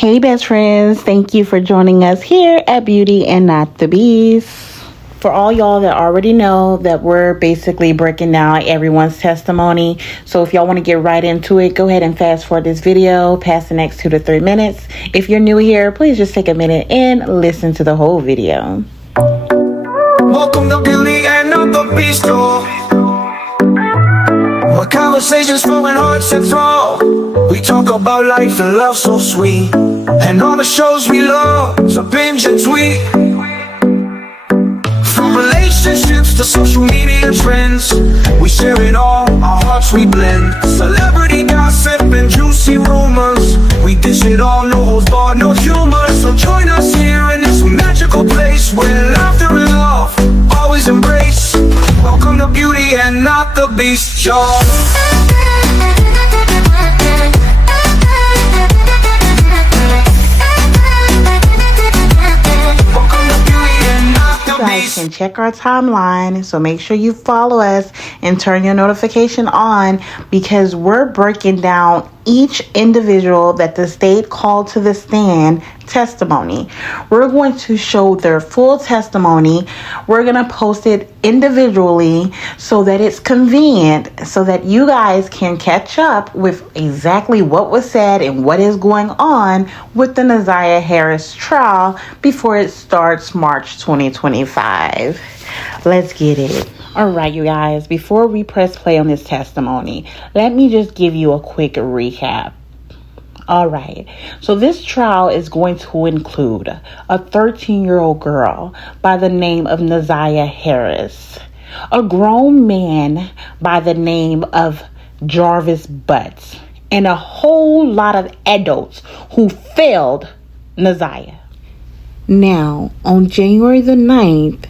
Hey best friends, thank you for joining us here at Beauty and Not the Beast. For all y'all that already know that we're basically breaking down everyone's testimony. So if y'all want to get right into it, go ahead and fast forward this video past the next 2 to 3 minutes. If you're new here, please just take a minute and listen to the whole video. Welcome to Beauty and Not the Beast, where conversations flowing hearts enthrall. We talk about life and love so sweet, and all the shows we love to binge and tweet. From relationships to social media trends, we share it all, our hearts we blend. Celebrity gossip and juicy rumors, we dish it all, no holds barred, no humor. So join us here in this magical place where laughter and love always embrace. Welcome to Beauty and Not the Beast, y'all. You guys can check our timeline, so make sure you follow us and turn your notification on, because we're breaking down each individual that the state called to the stand testimony. We're going to show their full testimony. We're going to post it individually so that it's convenient, so that you guys can catch up with exactly what was said and what is going on with the Naziah Harris trial before it starts March 2025. Let's get it. All right, you guys, before we press play on this testimony, let me just give you a quick recap. All right, so this trial is going to include a 13-year-old girl by the name of Naziah Harris, a grown man by the name of Jarvis Butts, and a whole lot of adults who failed Naziah. Now, on January the 9th,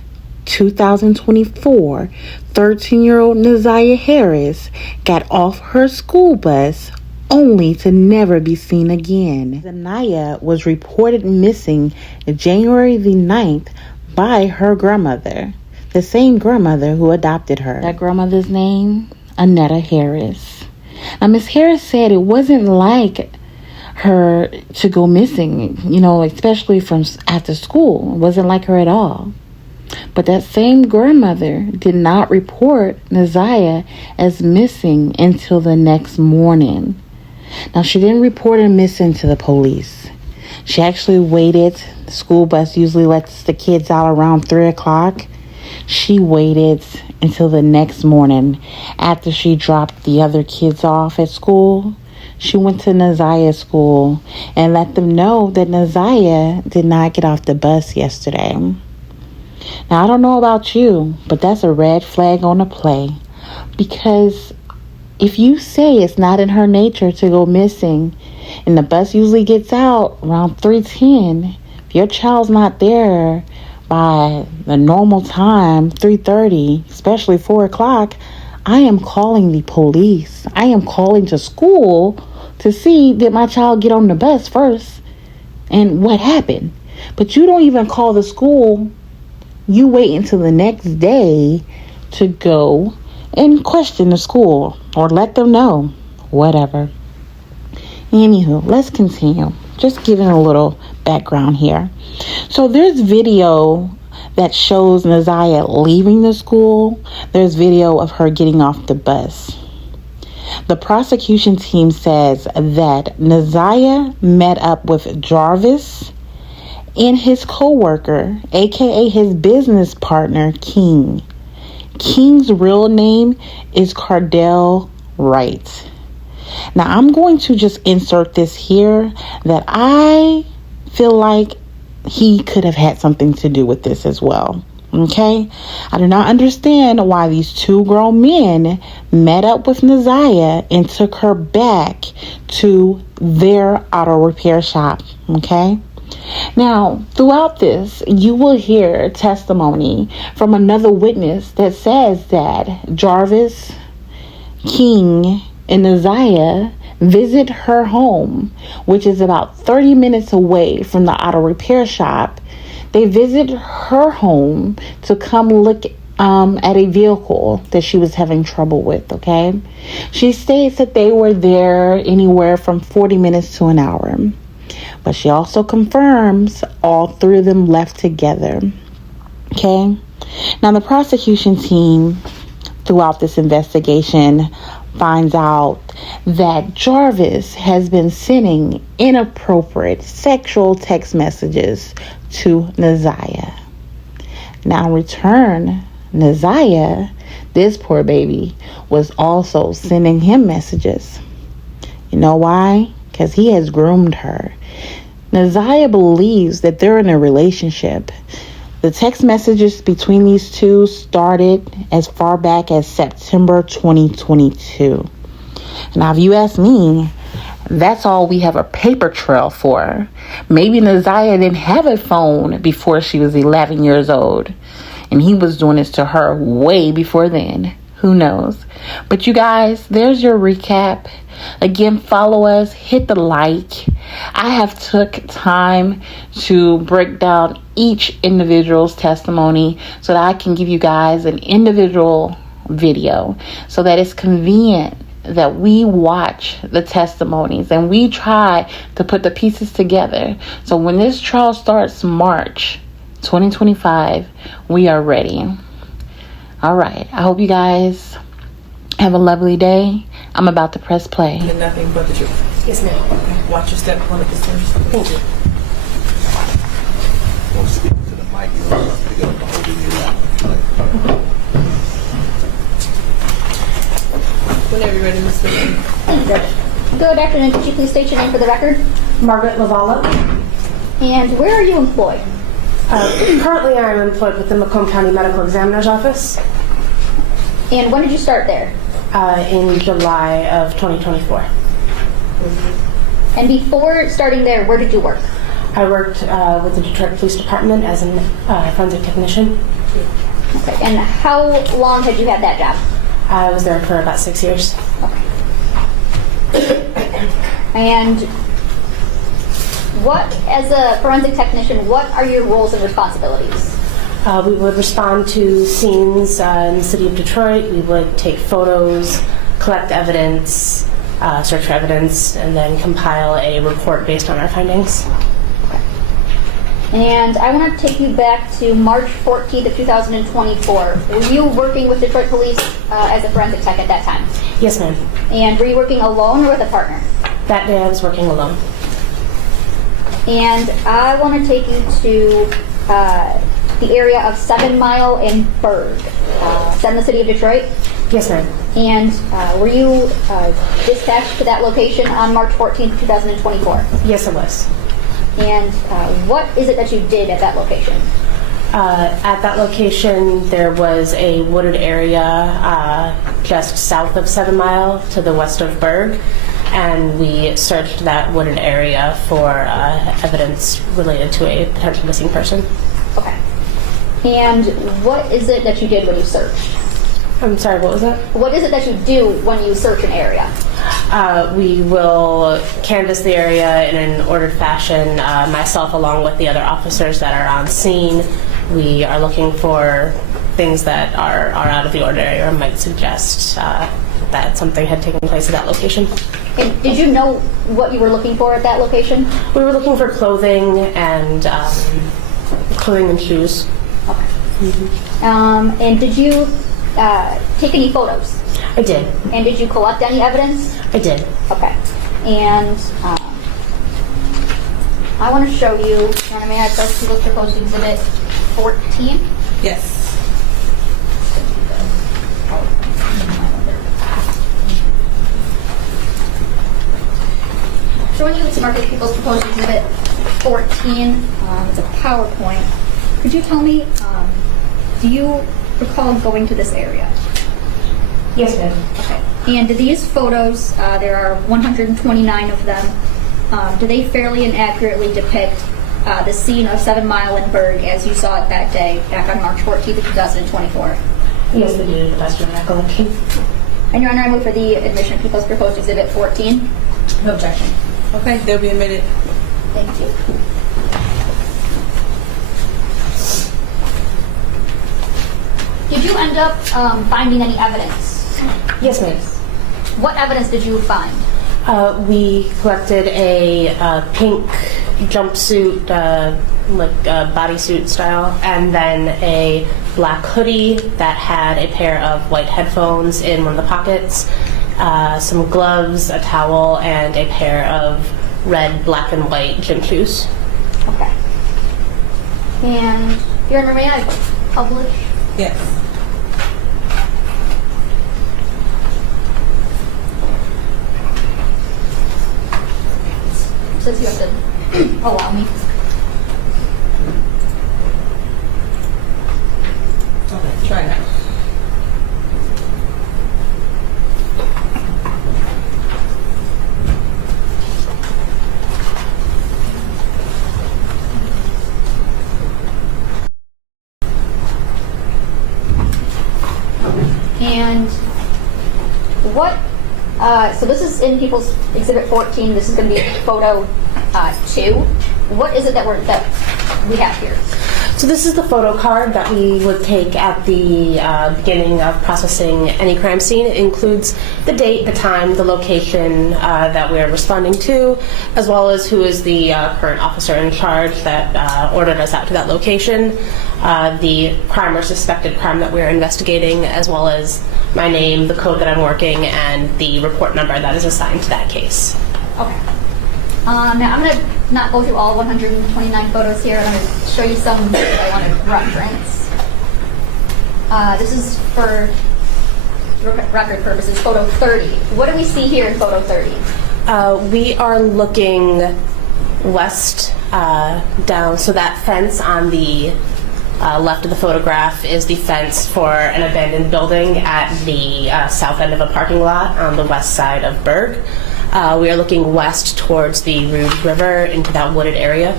2024, 13-year-old Naziah Harris got off her school bus only to never be seen again. Naziah was reported missing January the 9th by her grandmother, the same grandmother who adopted her. That grandmother's name, Annetta Harris. Now, Miss Harris said it wasn't like her to go missing, especially from after school. It wasn't like her at all. But that same grandmother did not report Naziah as missing until the next morning. Now, she didn't report her missing to the police. She actually waited. The school bus usually lets the kids out around 3 o'clock. She waited until the next morning after she dropped the other kids off at school. She went to Naziah's school and let them know that Naziah did not get off the bus yesterday. Now, I don't know about you, but that's a red flag on the play, because if you say it's not in her nature to go missing, and the bus usually gets out around 3:10, if your child's not there by the normal time, 3:30, especially 4 o'clock, I am calling the police. I am calling to school to see, did my child get on the bus first and what happened? But you don't even call the school. You wait until the next day to go and question the school or let them know, whatever. Anywho, let's continue. Just giving a little background here. So there's video that shows Naziah leaving the school. There's video of her getting off the bus. The prosecution team says that Naziah met up with Jarvis and his co-worker, aka his business partner, King. King's real name is Cardell Wright. Now, I'm going to just insert this here that I feel like he could have had something to do with this as well. Okay? I do not understand why these two grown men met up with Naziah and took her back to their auto repair shop. Okay? Now, throughout this, you will hear testimony from another witness that says that Jarvis, King, and Naziah visit her home, which is about 30 minutes away from the auto repair shop. They visit her home to come look at a vehicle that she was having trouble with, okay? She states that they were there anywhere from 40 minutes to an hour. But she also confirms all three of them left together. Okay? Now, the prosecution team, throughout this investigation, finds out that Jarvis has been sending inappropriate sexual text messages to Neziah. Now, in return, Neziah, this poor baby, was also sending him messages. You know why? Because he has groomed her. Neziah believes that they're in a relationship. The text messages between these two started as far back as September 2022. Now, if you ask me, that's all we have a paper trail for. Maybe Neziah didn't have a phone before she was 11 years old, and he was doing this to her way before then. Who knows? But you guys, there's your recap. Again, follow us, hit the like. I have took time to break down each individual's testimony so that I can give you guys an individual video so that it's convenient that we watch the testimonies and we try to put the pieces together. So when this trial starts March 2025, we are ready. All right. I hope you guys have a lovely day. I'm about to press play. And nothing but the truth. Yes, ma'am. Okay. Watch your step one of the stairs. Thank you. Don't speak to the mic. You don't have to pick it up and hold it in your lap. Whenever you're ready, Ms. Smith. Thank you, Judge. Good afternoon. Could you please state your name for the record? Margaret Lavalo. And where are you employed? Currently, I am employed with the Macomb County Medical Examiner's Office And when did you start there? in July of 2024. And before starting there, where did you work? I worked with the Detroit Police Department as a forensic technician. Okay. And how long had you had that job? I was there for about 6 years. And what, as a forensic technician, what are your roles and responsibilities? We would respond to scenes in the city of Detroit. We would take photos, collect evidence, search for evidence, and then compile a report based on our findings. And I want to take you back to March 14th of 2024. Were you working with Detroit Police as a forensic tech at that time? Yes, ma'am. And were you working alone or with a partner? That day I was working alone. And I want to take you to the area of 7 Mile and Berg. Is that in the city of Detroit? Yes, ma'am. And were you dispatched to that location on March 14th, 2024? Yes, it was. And what is it that you did at that location? At that location, there was a wooded area just south of 7 Mile to the west of Berg, and we searched that wooded area for evidence related to a potential missing person. Okay. And what is it that you did when you searched? I'm sorry, what was that? What is it that you do when you search an area? We will canvass the area in an ordered fashion, myself along with the other officers that are on scene. We are looking for things that are out of the ordinary or might suggest that something had taken place at that location. And did you know what you were looking for at that location? We were looking for clothing and shoes. Okay. And did you take any photos? I did. And did you collect any evidence? I did. Okay. And I want to show you, may I first look proposed exhibit 14? Yes. Showing you it's Margaret People's proposed exhibit 14. It's a PowerPoint. Could you tell me, do you recall going to this area? Yes, ma'am. Okay. And do these photos, there are 129 of them, do they fairly and accurately depict the scene of 7 Mile and Berg as you saw it that day, back on March 14th of 2024? Yes, they do, to the best of my recollection. And Your Honor, I move for the admission of People's proposed exhibit 14. No objection. Okay, they'll be admitted. Thank you. Did you end up finding any evidence? Yes, ma'am. What evidence did you find? We collected a pink jumpsuit, like bodysuit style, and then a black hoodie that had a pair of white headphones in one of the pockets, some gloves, a towel, and a pair of red, black, and white gym shoes. Okay. And Your Honor, may I publish? Yes. Since you have to allow me. Okay, try now. And what, so this is in People's Exhibit 14. This is going to be photo 2. What is it that we have here? So this is the photo card that we would take at the beginning of processing any crime scene. It includes the date, the time, the location that we're responding to, as well as who is the current officer in charge that ordered us out to that location, the crime or suspected crime that we're investigating, as well as my name, the code that I'm working, and the report number that is assigned to that case. Okay. Now I'm going to not go through all 129 photos here. I'm going to show you some that I want to reference. This is for record purposes, photo 30. What do we see here in photo 30? We are looking west down, so that fence on the left of the photograph is the fence for an abandoned building at the south end of a parking lot on the west side of Berg. We are looking west towards the Rouge River into that wooded area.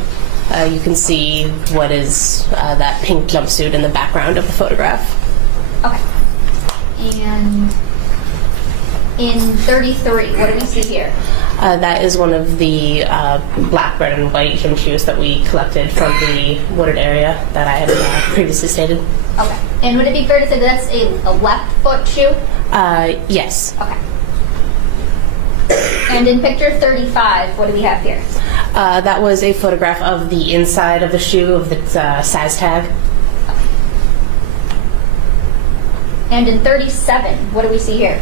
You can see what is that pink jumpsuit in the background of the photograph. Okay. And in 33, what do we see here? That is one of the black, red, and white gym shoes that we collected from the wooded area that I had previously stated. Okay. And would it be fair to say that that's a left foot shoe? Yes. Okay. And in picture 35, what do we have here? That was a photograph of the inside of the shoe, of the size tag. And in 37, what do we see here?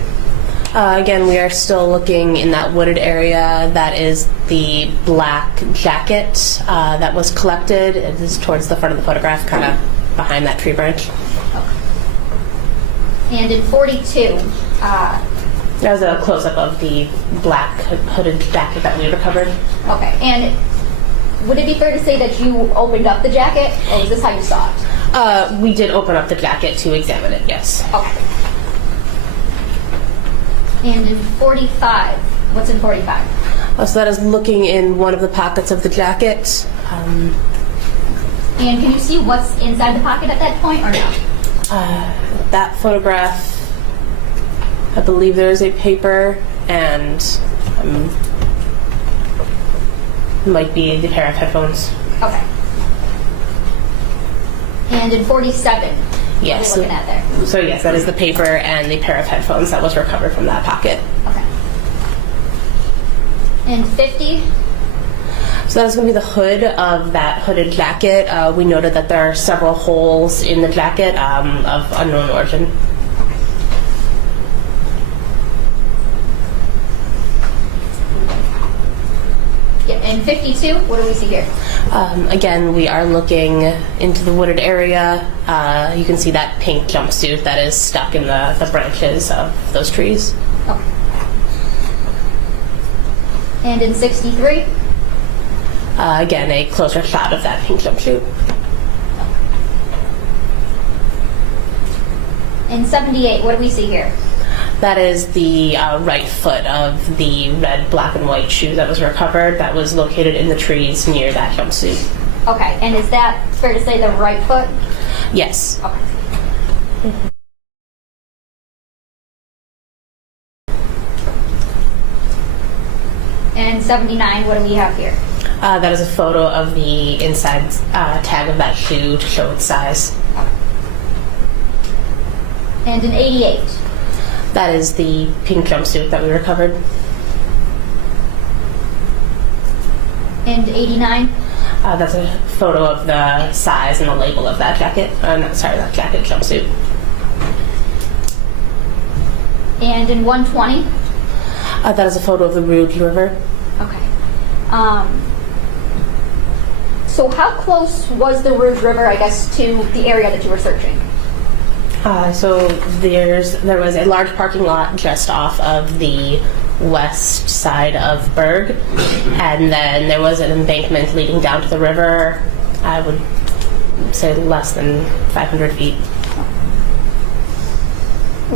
Again, we are still looking in that wooded area. That is the black jacket that was collected. It is towards the front of the photograph, kind of behind that tree branch. Okay. And in 42, that was a close-up of the black hooded jacket that we recovered. Okay. And would it be fair to say that you opened up the jacket, or is this how you saw it? We did open up the jacket to examine it, yes. Okay. And in 45, what's in 45? So that is looking in one of the pockets of the jacket. And can you see what's inside the pocket at that point, or no? That photograph, I believe there is a paper and might be the pair of headphones. Okay. And in 47, yes. what are we looking at there? So yes, that is the paper and the pair of headphones that was recovered from that pocket. Okay. And 50? So that's going to be the hood of that hooded jacket. We noted that there are several holes in the jacket of unknown origin. Yeah, and 52, what do we see here? Again, we are looking into the wooded area. You can see that pink jumpsuit that is stuck in the branches of those trees. Okay. And in 63? Again, a closer shot of that pink jumpsuit. In 78, what do we see here? That is the right foot of the red, black, and white shoe that was recovered that was located in the trees near that jumpsuit. Okay, and is that fair to say the right foot? Yes. Okay. And 79, what do we have here? That is a photo of the inside tag of that shoe to show its size. And in 88? That is the pink jumpsuit that we recovered. And 89? That's a photo of the size and the label of that jacket. That jacket jumpsuit. And in 120? That is a photo of the Rouge River. Okay. So how close was the Rouge River, I guess, to the area that you were searching? So there was a large parking lot just off of the west side of Berg, and then there was an embankment leading down to the river. I would say less than 500 feet.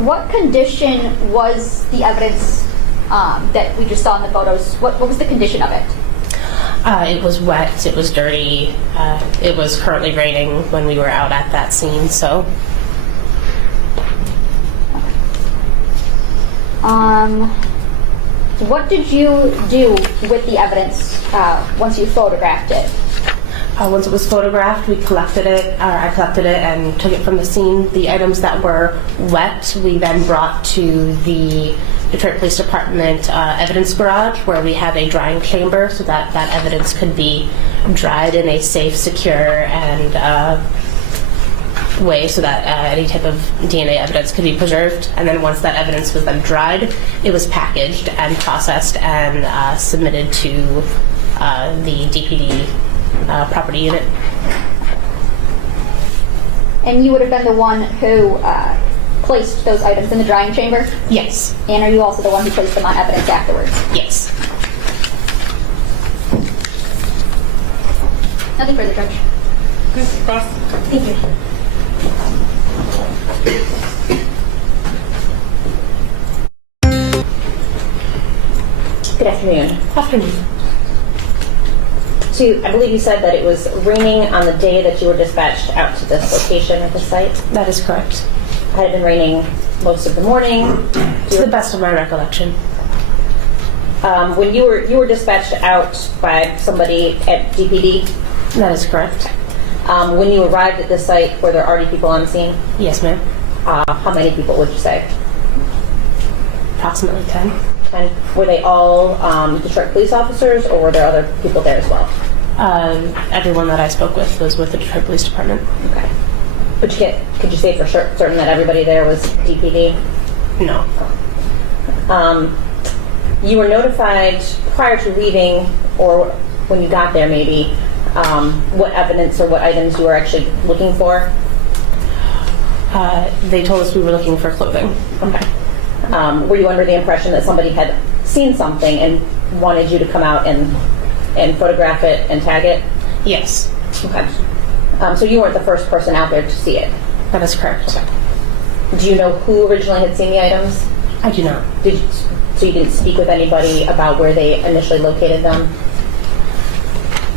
What condition was the evidence that we just saw in the photos? What was the condition of it? It was wet, it was dirty, it was currently raining when we were out at that scene, so. What did you do with the evidence once you photographed it? Once it was photographed, I collected it and took it from the scene. The items that were wet, we then brought to the Detroit Police Department evidence garage, where we have a drying chamber so that that evidence could be dried in a safe, secure, and way so that any type of DNA evidence could be preserved. And then once that evidence was then dried, it was packaged and processed and submitted to the DPD property unit. And you would have been the one who placed those items in the drying chamber? Yes. And are you also the one who placed them on evidence afterwards? Yes. Nothing further, Judge. Thank you. Good afternoon. Afternoon. So I believe you said that it was raining on the day that you were dispatched out to this location at the site. That is correct. Had it been raining most of the morning? To the best of my recollection. When you were dispatched out by somebody at DPD? That is correct. When you arrived at this site, were there already people on scene? Yes, ma'am. How many people would you say? Approximately 10. And were they all Detroit police officers, or were there other people there as well? Everyone that I spoke with was with the Detroit Police Department. Okay. But could you say for certain that everybody there was DPD? No. You were notified prior to leaving, or when you got there maybe, what evidence or what items you were actually looking for? They told us we were looking for clothing. Okay. Were you under the impression that somebody had seen something and wanted you to come out and photograph it and tag it? Yes. Okay. So you weren't the first person out there to see it? That is correct. Okay. Do you know who originally had seen the items? I do not. So you didn't speak with anybody about where they initially located them?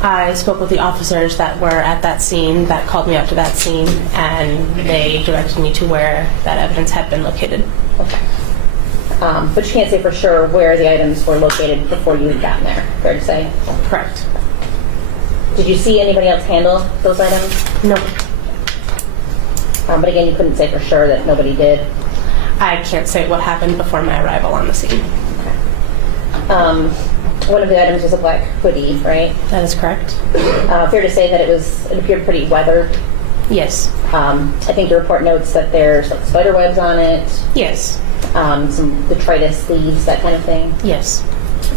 I spoke with the officers that were at that scene, that called me up to that scene, and they directed me to where that evidence had been located. Okay. But you can't say for sure where the items were located before you had gotten there, fair to say? Correct. Did you see anybody else handle those items? No. But again, you couldn't say for sure that nobody did? I can't say what happened before my arrival on the scene. Okay. One of the items was a black hoodie, right? That is correct. Fair to say that it appeared pretty weathered? Yes. I think your report notes that there's like spider webs on it. Yes. Some detritus sleeves, that kind of thing. Yes.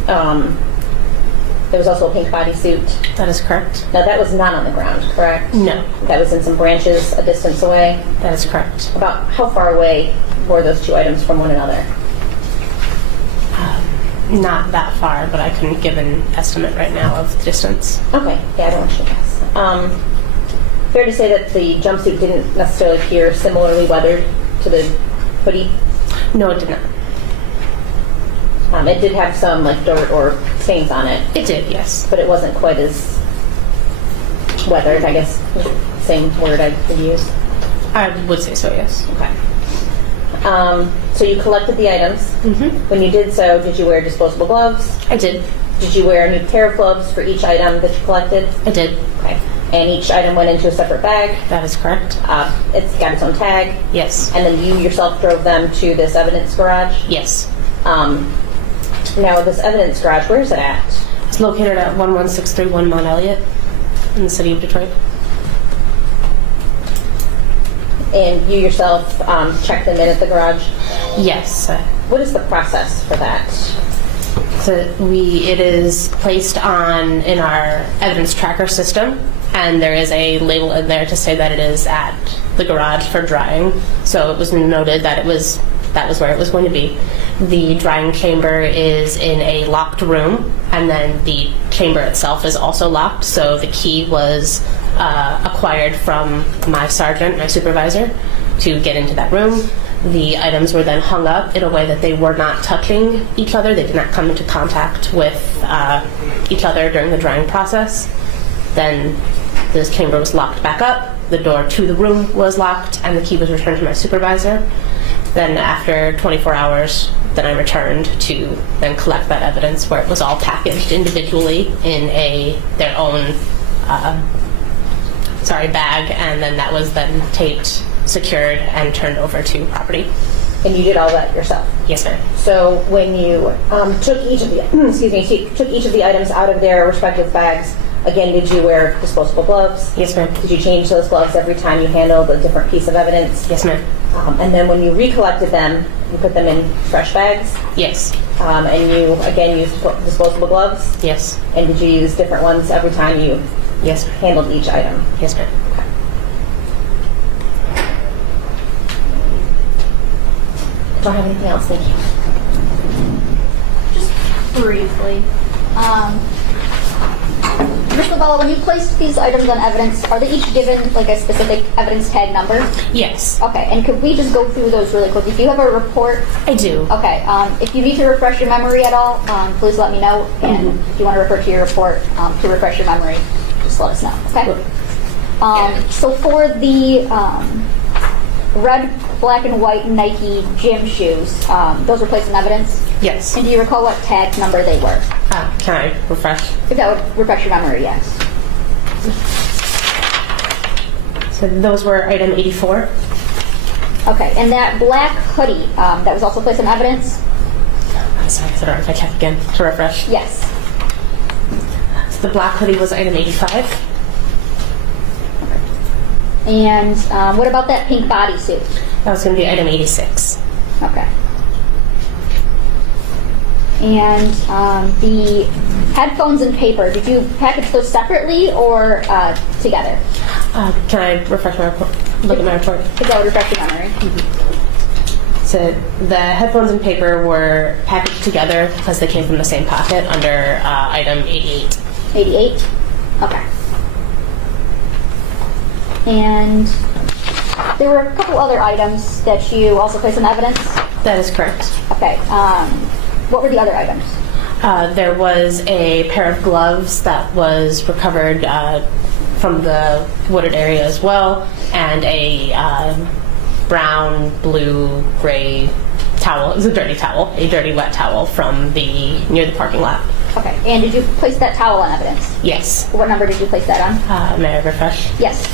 There was also a pink bodysuit. That is correct. Now that was not on the ground, correct? No. That was in some branches a distance away. That is correct. About how far away were those two items from one another? Not that far, but I couldn't give an estimate right now of the distance. Okay, yeah, I don't want you to guess. Fair to say that the jumpsuit didn't necessarily appear similarly weathered to the hoodie? No, it did not. It did have some like dirt or stains on it, It did, yes. but it wasn't quite as weathered, I guess, same word I would use. I would say so, yes. Okay. So you collected the items. Mm-hmm. When you did so, did you wear disposable gloves? I did. Did you wear a new pair of gloves for each item that you collected? I did. Okay. And each item went into a separate bag? That is correct. It's got its own tag? Yes. And then you yourself drove them to this evidence garage? Yes. Now, this evidence garage, where is it at? It's It's located at 11631 Mount Elliott in the city of Detroit. And you yourself checked them in at the garage? Yes. What is the process for that? So it is placed in our evidence tracker system, and there is a label in there to say that it is at the garage for drying. So it was noted that that was where it was going to be. The drying chamber is in a locked room, and then the chamber itself is also locked. So the key was acquired from my sergeant, my supervisor, to get into that room. The items were then hung up in a way that they were not touching each other. They did not come into contact with each other during the drying process. Then this chamber was locked back up, the door to the room was locked, and the key was returned to my supervisor. Then after 24 hours, then I returned to then collect that evidence, where it was all packaged individually in their own bag, and then that was then taped, secured, and turned over to property. And you did all that yourself? Yes, ma'am. So when you took each of the took each of the items out of their respective bags, again, did you wear disposable gloves? Yes, ma'am. Did you change those gloves every time you handled a different piece of evidence? Yes, ma'am. And then when you recollected them, you put them in fresh bags? Yes. And you, again, used disposable gloves? Yes. And did you use different ones every time you Yes, ma'am. handled each item? Yes, ma'am. Don't have anything else, thank you. Just briefly. Ms. Lovallo, when you placed these items on evidence, are they each given like a specific evidence tag number? Yes. Okay, and could we just go through those really quickly? Do you have a report? I do. Okay, if you need to refresh your memory at all, please let me know. And if you want to refer to your report to refresh your memory, just let us know, okay? So for the red, black, and white Nike gym shoes, those were placed in evidence? Yes. And do you recall what tag number they were? Can I refresh? If that would refresh your memory, yes. So those were item 84. Okay, and that black hoodie that was also placed in evidence? I'm sorry, so if I check again to refresh. Yes. So the black hoodie was item 85. And what about that pink bodysuit? That was going to be item 86. Okay. And the headphones and paper, did you package those separately or together? Can I refresh my report? Look at my report. Because that would refresh your memory. So the headphones and paper were packaged together because they came from the same pocket under item 88. 88? Okay. And there were a couple other items that you also placed in evidence? That is correct. Okay. What were the other items? There was a pair of gloves that was recovered from the wooded area as well, and a brown, blue, gray towel. It was a dirty wet towel from near the parking lot. Okay. And did you place that towel on evidence? Yes. What number did you place that on? May I refresh? Yes.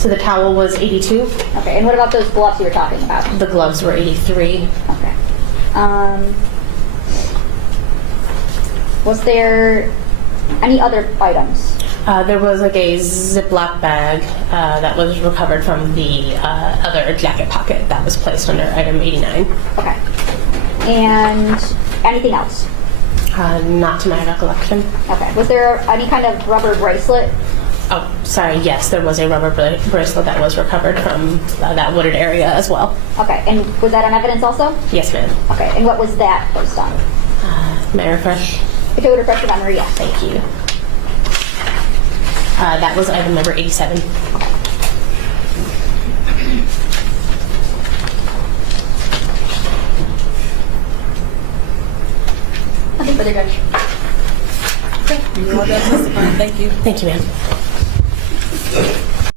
So the towel was 82. Okay. And what about those gloves you were talking about? The gloves were 83. Okay. Was there any other items? There was like a Ziploc bag that was recovered from the other jacket pocket that was placed under item 89. Okay. And anything else? Not to my recollection. Okay. Was there any kind of rubber bracelet? Oh, sorry. Yes, there was a rubber bracelet that was recovered from that wooded area as well. Okay. And was that on evidence also? Yes, ma'am. Okay. And what was that placed on? May I refresh? If it would refresh your memory, yes. Thank you. That was item number 87. Nothing further, Judge. You all done testifying. Thank you. Thank you, ma'am.